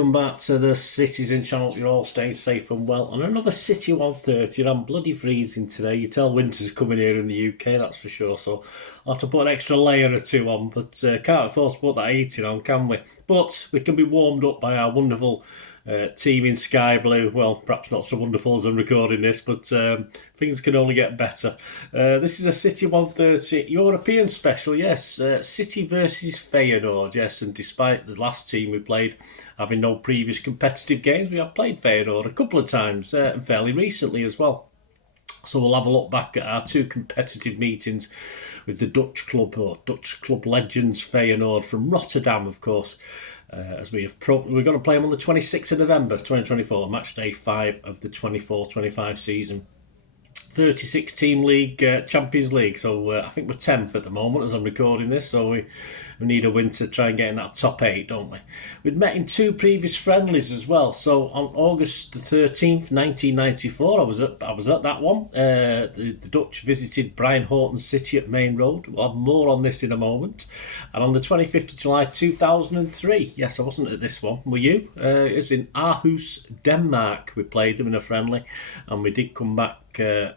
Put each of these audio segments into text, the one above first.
welcome back to the Citizen channel. You're all staying safe and well. And another CITY130. I'm bloody freezing today. You tell winter's coming here in the UK, that's for sure. So I'll have to put an extra layer or two on. But can't afford to put that heating on, can we? But we can be warmed up by our wonderful team in sky blue. Well, perhaps not so wonderful as I'm recording this, but things can only get better. This is a CITY130 European special, yes. City versus Feyenoord, yes. And despite the last team we played having no previous competitive games, we have played Feyenoord a couple of times, and fairly recently as well. So we'll have a look back at our two competitive meetings with the Dutch club, or Dutch club legends Feyenoord from Rotterdam, of course. As we're going to play them on the 26th of November 2024, match day 5 of the 24-25 season. 36 team league, Champions League, so I think we're 10th at the moment as I'm recording this, so we need a win to try and get in that top 8, don't we? We'd met in 2 previous friendlies as well, so on August the 13th 1994 I was at that one. The Dutch visited Brian Horton's City at Maine Road. We'll have more on this in a moment. And on the 25th of July 2003, yes, I wasn't at this one, were you? It was in Arhus, Denmark. We played them in a friendly, and we did come back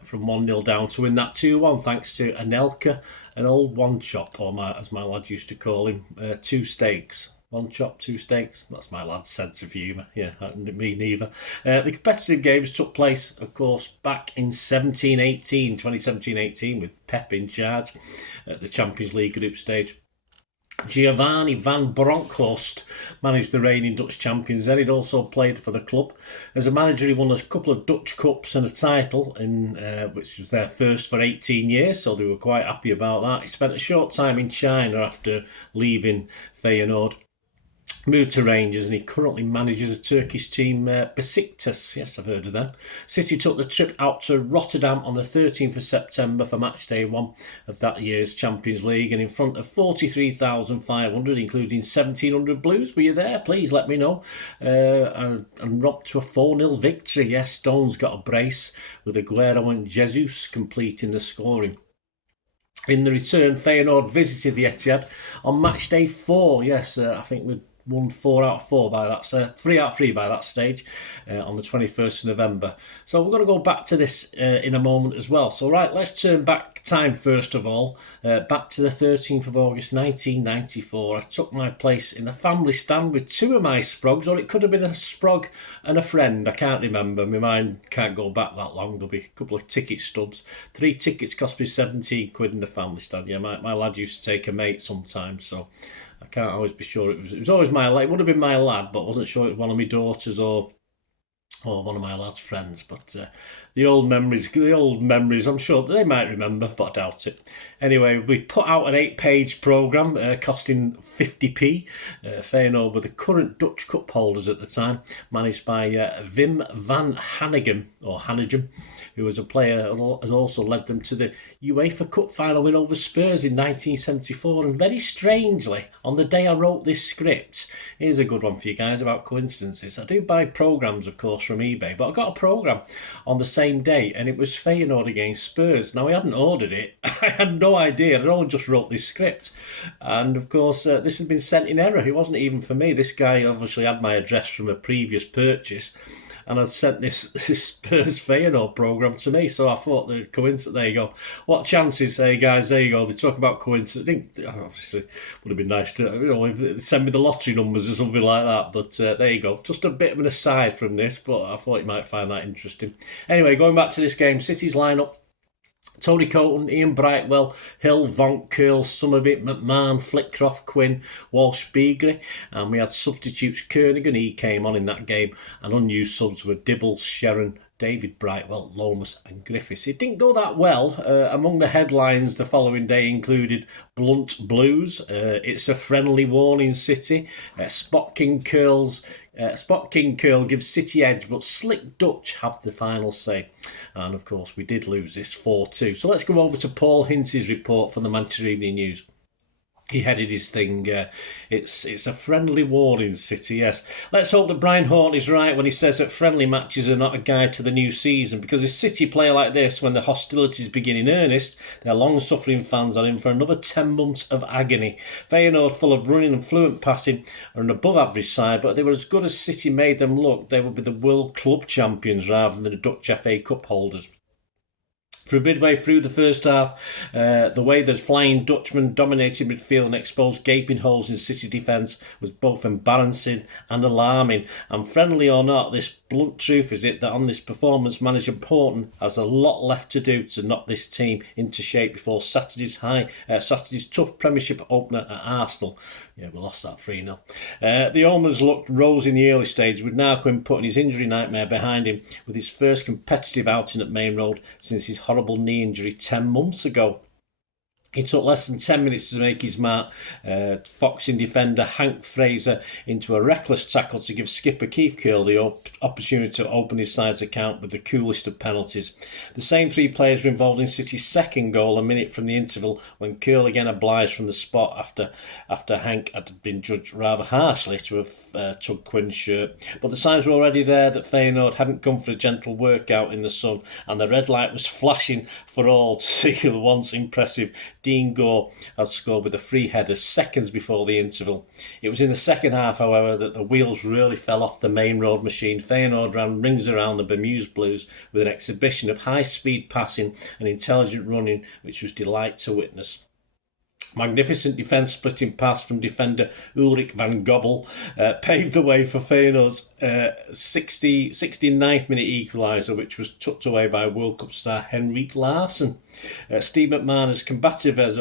from 1-0 down to win that 2-1 thanks to Anelka, an old one chop, or as my lad used to call him, 2 steaks. 1 chop, 2 steaks. That's my lad's sense of humour. Yeah, me neither. The competitive games took place, of course, back in 2017-18 with Pep in charge at the Champions League group stage. Giovanni van Bronckhorst managed the reigning Dutch champions. Then he'd also played for the club. As a manager, he won a couple of Dutch Cups and a title, which was their first for 18 years, so they were quite happy about that. He spent a short time in China after leaving Feyenoord. Moved to Rangers, and he currently manages a Turkish team, Besiktas. Yes, I've heard of them. City took the trip out to Rotterdam on the 13th of September for match day 1 of that year's Champions League, and in front of 43,500, including 1,700 Blues. Were you there? Please let me know. And rocked to a 4-0 victory. Yes, Stones got a brace with Aguero and Jesus completing the scoring. In the return, Feyenoord visited the Etihad on match day 4. Yes, I think we won 4 out of 4 by that, 3 out of 3 by that stage, on the 21st of November. So we're going to go back to this in a moment as well. So right, let's turn back time first of all, back to the 13th of August 1994. I took my place in the family stand with 2 of my sprogs, or it could have been a sprog and a friend. I can't remember. My mind can't go back that long. There'll be a couple of ticket stubs. 3 tickets cost me 17 quid in the family stand. Yeah, my lad used to take a mate sometimes, so I can't always be sure. It was always my lad. It would have been my lad, but I wasn't sure it was one of my daughters or one of my lad's friends. But the old memories, I'm sure they might remember, but I doubt it. Anyway, we put out an 8-page programme costing 50p. Feyenoord were the current Dutch Cup holders at the time, managed by Wim van Hanagem, who was a player has also led them to the UEFA Cup final win over Spurs in 1974. And very strangely, on the day I wrote this script, here's a good one for you guys about coincidences. I do buy programmes, of course, from eBay, but I got a programme on the same day, and it was Feyenoord against Spurs. Now, I hadn't ordered it. I had no idea. I only just wrote this script. And, of course, this had been sent in error. It wasn't even for me. This guy obviously had my address from a previous purchase, and I'd sent this Spurs Feyenoord programme to me. So I thought the coincidence. There you go. What chances? Hey guys, there you go. They talk about coincidence. Obviously, would have been nice to send me the lottery numbers or something like that. But there you go. Just a bit of an aside from this, but I thought you might find that interesting. Anyway, going back to this game, City's lineup: Tony Creighton, Ian Brightwell, Hill, Vonk, Curl, Summerbit, McMahon, Flitcroft, Quinn, Walsh, Beagrie. And we had substitutes. Kernigan, he came on in that game. And unused subs were Dibbles, Sharon, David Brightwell, Lomas and Griffiths. It didn't go that well. Among the headlines the following day included Blunt Blues, It's a Friendly Warning City, Spot King Curl gives City edge, but Slick Dutch have the final say. And of course, we did lose this 4-2. So let's go over to Paul Hince's report from the Manchester Evening News. He headed his thing. It's a friendly warning, City, yes. Let's hope that Brian Horton is right when he says that friendly matches are not a guide to the new season, because a City player like this, when the hostilities begin in earnest, their long-suffering fans are in for another 10 months of agony. Feyenoord, full of running and fluent passing, are an above-average side, but they were as good as City made them look. They would be the World Club champions rather than the Dutch FA Cup holders. For midway through the first half, the way that Flying Dutchman dominated midfield and exposed gaping holes in City defence was both embarrassing and alarming. And friendly or not, this blunt truth is it that on this performance, manager Horton has a lot left to do to knock this team into shape before Saturday's tough Premiership opener at Arsenal. Yeah, we lost that 3-0. The Omens looked rosy in the early stage, with Narquin putting his injury nightmare behind him with his first competitive outing at Maine Road since his horrible knee injury 10 months ago. It took less than 10 minutes to make his mark, foxing defender Hank Fraser into a reckless tackle to give skipper Keith Curle the opportunity to open his side's account with the coolest of penalties. The same three players were involved in City's second goal a minute from the interval, when Curle again obliged from the spot after Hank had been judged rather harshly to have tugged Quinn's shirt. But the signs were already there that Feyenoord hadn't come for a gentle workout in the sun, and the red light was flashing for all to see the once impressive Dean Gore had scored with a free header seconds before the interval. It was in the second half, however, that the wheels really fell off the Maine Road machine. Feyenoord ran rings around the Bermuse Blues with an exhibition of high-speed passing and intelligent running, which was delight to witness. Magnificent defence-splitting pass from defender Ulrich van Gobbel paved the way for Feyenoord's 69th minute equaliser, which was tucked away by World Cup star Henrik Larsson. Steve McMahon, as combative as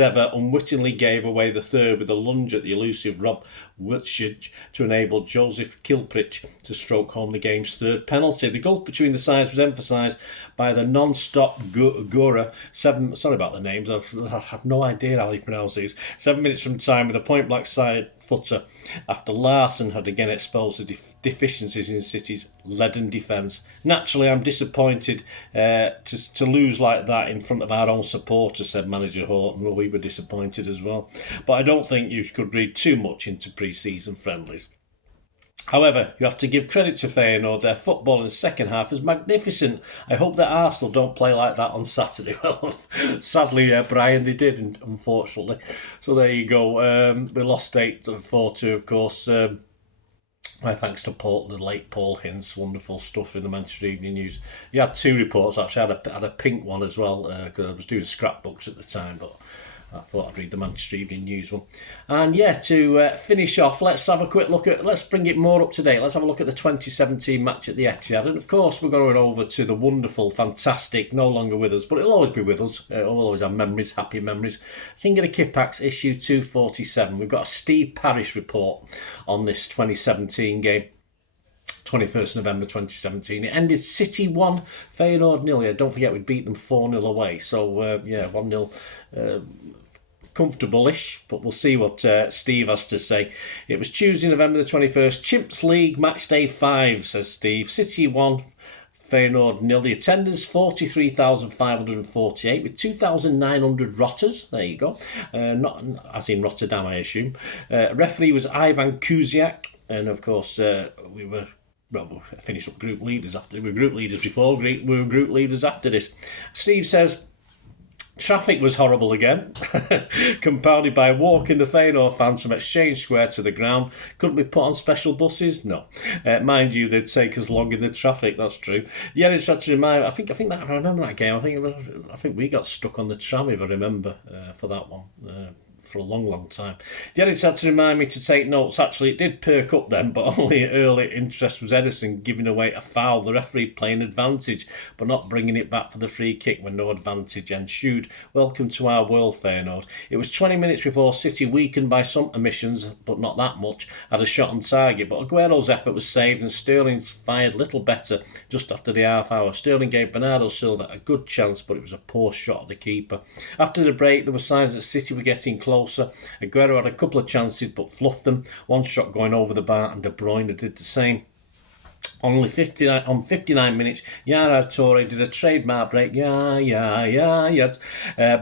ever, unwittingly gave away the third with a lunge at the elusive Rob Wiltshire to enable Joseph Kilprich to stroke home the game's third penalty. The gulf between the sides was emphasised by the non-stop Gora. Sorry about the names, I have no idea how he pronounces these. 7 minutes from time with a point-blank side footer after Larsson had again exposed the deficiencies in City's leaden defence. Naturally, I'm disappointed to lose like that in front of our own supporters, said manager Horton. Well, we were disappointed as well. But I don't think you could read too much into pre-season friendlies. However, you have to give credit to Feyenoord. Their football in the second half was magnificent. I hope that Arsenal don't play like that on Saturday. Well, sadly, Brian, they did, unfortunately. So there you go. We lost 8-4-2, of course. My thanks to the late Paul Hince. Wonderful stuff in the Manchester Evening News. You had two reports, actually. I had a pink one as well, because I was doing scrapbooks at the time, but I thought I'd read the Manchester Evening News one. And yeah, to finish off, let's have a quick look let's bring it more up to date. Let's have a look at the 2017 match at the Etihad. And of course, we're going over to the wonderful, fantastic, no longer with us, but it'll always be with us. It'll always have memories, happy memories. King of the Kippax, issue 247. We've got a Steve Parrish report on this 2017 game. 21st November 2017. It ended City 1, Feyenoord 0. Don't forget we beat them 4-0 away. So, 1-0 comfortable-ish, but we'll see what Steve has to say. It was Tuesday, November the 21st. Chimps League, match day 5, says Steve. City 1, Feyenoord 0. The attendance 43,548 with 2,900 rotters. There you go. Not as in Rotterdam, I assume. Referee was Ivan Kuziak, and of course we finished up group leaders after. We were group leaders before. We were group leaders after this. Steve says traffic was horrible again, compounded by walking the Feyenoord fans from Exchange Square to the ground. Couldn't we put on special buses? No. Mind you, they'd take us long in the traffic. That's true. Yeah, it's had to remind. I think that I remember that game. I think we got stuck on the tram, if I remember, for that one. For a long time. The editor had to remind me to take notes. Actually, it did perk up then, but only early interest was Edison giving away a foul. The referee playing advantage, but not bringing it back for the free kick when no advantage ensued. Welcome to our world, Feyenoord. It was 20 minutes before City, weakened by some omissions, but not that much, had a shot on target. But Aguero's effort was saved and Sterling fired little better just after the half hour. Sterling gave Bernardo Silva a good chance, but it was a poor shot at the keeper. After the break, there were signs that City were getting closer. Aguero had a couple of chances but fluffed them. One shot going over the bar and De Bruyne did the same. On 59 minutes, Yaya Toure did a trademark break,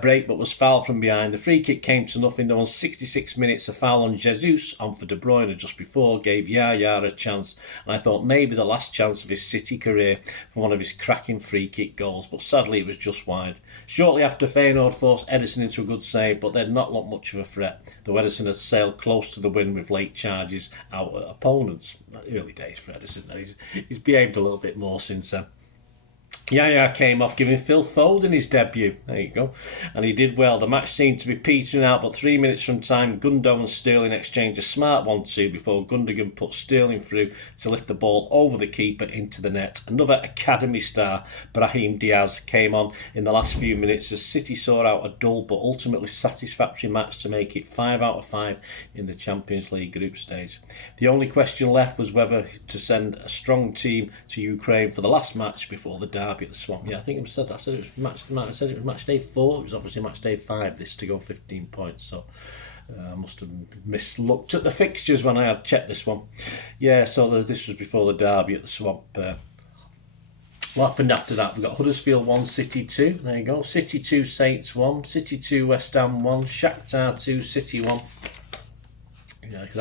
break, but was fouled from behind. The free kick came to nothing. There was 66 minutes, a foul on Jesus on for De Bruyne just before gave Yaya a chance. And I thought maybe the last chance of his City career for one of his cracking free kick goals, but sadly it was just wide. Shortly after, Feyenoord forced Ederson into a good save, but they'd not looked much of a threat, though Ederson has sailed close to the win with late charges out at opponents. Early days for Ederson. He's behaved a little bit more since then. Yaya came off giving Phil Foden his debut. There you go. And he did well. The match seemed to be petering out, but 3 minutes from time, Gundo and Sterling exchanged a smart 1-2 before Gundogan put Sterling through to lift the ball over the keeper into the net. Another academy star, Brahim Diaz, came on in the last few minutes as City saw out a dull but ultimately satisfactory match to make it 5 out of 5 in the Champions League group stage. The only question left was whether to send a strong team to Ukraine for the last match before the derby at the Swamp. Yeah, I think I said it was match day 4. It was obviously match day 5. This to go 15 points. So I must have mislooked at the fixtures when I had checked this one. Yeah, so this was before the derby at the Swamp. What happened after that? We've got Huddersfield 1, City 2. There you go. City 2, Saints 1. City 2, West Ham 1. Shakhtar 2, City 1. Yeah, because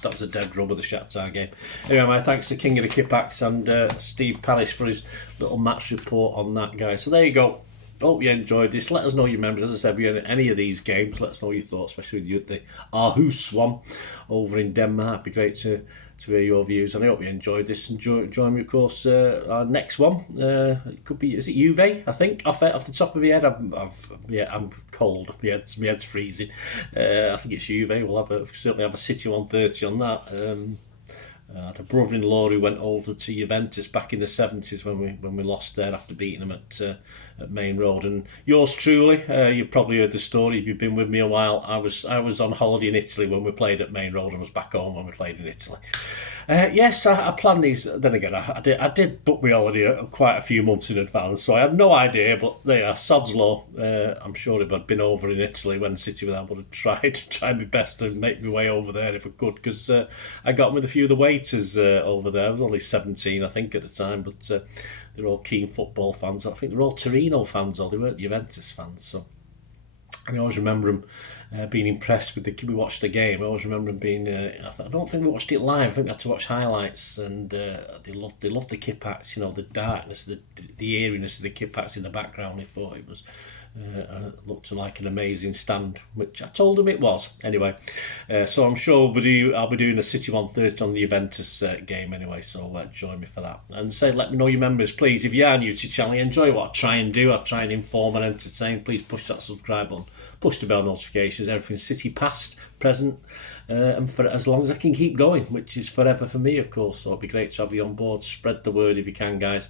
that was a dead rubber, the Shakhtar game. Anyway, my thanks to King of the Kipaks and Steve Parish for his little match report on that, guys. So there you go. Hope you enjoyed this. Let us know your members. As I said, if you're in any of these games, let us know your thoughts, especially with you at the Arhus one over in Denmark. It'd be great to hear your views, and I hope you enjoyed this. And join me, of course, our next one. It could be, is it Juve? I think off the top of my head, I'm cold. My head's freezing. I think it's Juve. We'll certainly have a CITY130 on that. I had a brother-in-law who went over to Juventus back in the 70s when we lost there after beating them at Maine Road. And yours truly, you've probably heard the story if you've been with me a while. I was on holiday in Italy when we played at Maine Road and was back home when we played in Italy. Yes, I planned these. Then again, I did book my holiday quite a few months in advance, so I had no idea. But they are sod's law. I'm sure if I'd been over in Italy when City were there, I would have tried my best to make my way over there if I could, because I got with a few of the waiters over there. I was only 17, I think, at the time, but they're all keen football fans. I think they're all Torino fans, or they weren't Juventus fans. So I always remember them being impressed with we watched the game. I always remember them being. I don't think we watched it live. I think we had to watch highlights, and they loved the Kipaks. The darkness, the eeriness of the Kipaks in the background. They thought it was. Looked like an amazing stand, which I told them it was. Anyway, so I'm sure I'll be doing a CITY130 on the Juventus game anyway, so join me for that. And let me know your members, please. If you are new to the channel, you enjoy what I try and do. I try and inform and entertain. Please push that subscribe button, push the bell notifications, everything City past, present, and for as long as I can keep going, which is forever for me, of course. So it'd be great to have you on board. Spread the word if you can, guys.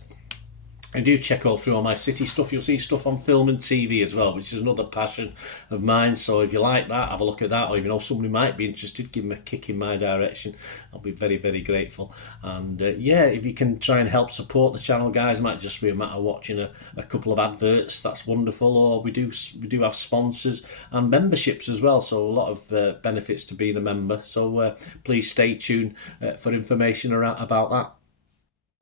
And do check all through all my City stuff. You'll see stuff on film and TV as well, which is another passion of mine. So if you like that, have a look at that. Or if you know somebody might be interested, give them a kick in my direction. I'll be very, very grateful. And if you can try and help support the channel, guys, it might just be a matter of watching a couple of adverts. That's wonderful. Or we do have sponsors and memberships as well. So a lot of benefits to being a member. So please stay tuned for information about that.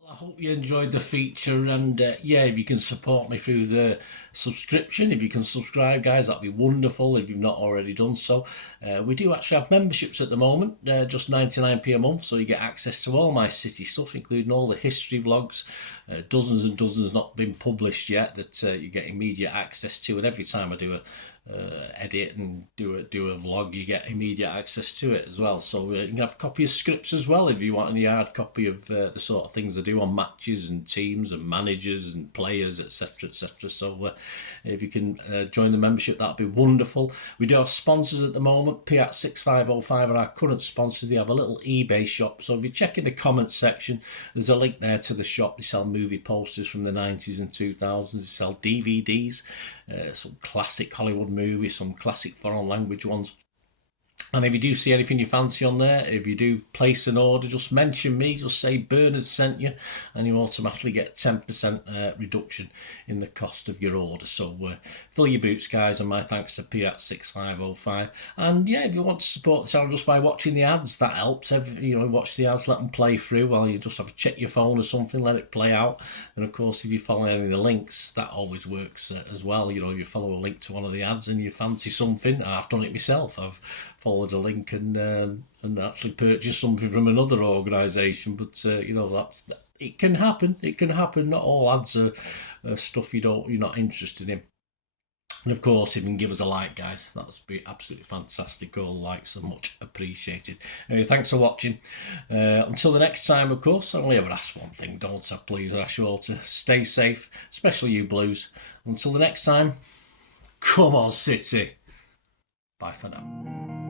I hope you enjoyed the feature, and if you can support me through the subscription, if you can subscribe, guys, that'd be wonderful if you've not already done so. We do actually have memberships at the moment, just 99p a month, so you get access to all my City stuff, including all the history vlogs, dozens and dozens not been published yet that you get immediate access to, and every time I do a edit and do a vlog, you get immediate access to it as well. So you can have a copy of scripts as well if you want any hard copy of the sort of things I do on matches and teams and managers and players, etc, etc. So if you can join the membership, that'd be wonderful. We do have sponsors at the moment. Piat6505 are our current sponsors. They have a little eBay shop, so if you check in the comments section, there's a link there to the shop. They sell movie posters from the 90s and 2000s. They sell DVDs, some classic Hollywood movies, some classic foreign language ones. And if you do see anything you fancy on there, if you do place an order, just mention me, just say Bernard sent you, and you automatically get 10% reduction in the cost of your order. So fill your boots, guys, and my thanks to P6505. And yeah, if you want to support the channel just by watching the ads, that helps. Watch the ads, let them play through while you just have to check your phone or something, let it play out. And of course, if you follow any of the links, that always works as well. If you follow a link to one of the ads and you fancy something, I've done it myself. I've followed a link and actually purchased something from another organisation. But it can happen. It can happen. Not all ads are stuff you're not interested in. And of course, if you can give us a like, guys, that would be absolutely fantastic. All likes are much appreciated. Anyway, thanks for watching. Until the next time, of course, I only ever ask one thing, don't I? Please, I ask you all to stay safe, especially you Blues. Until the next time, come on, City. Bye for now.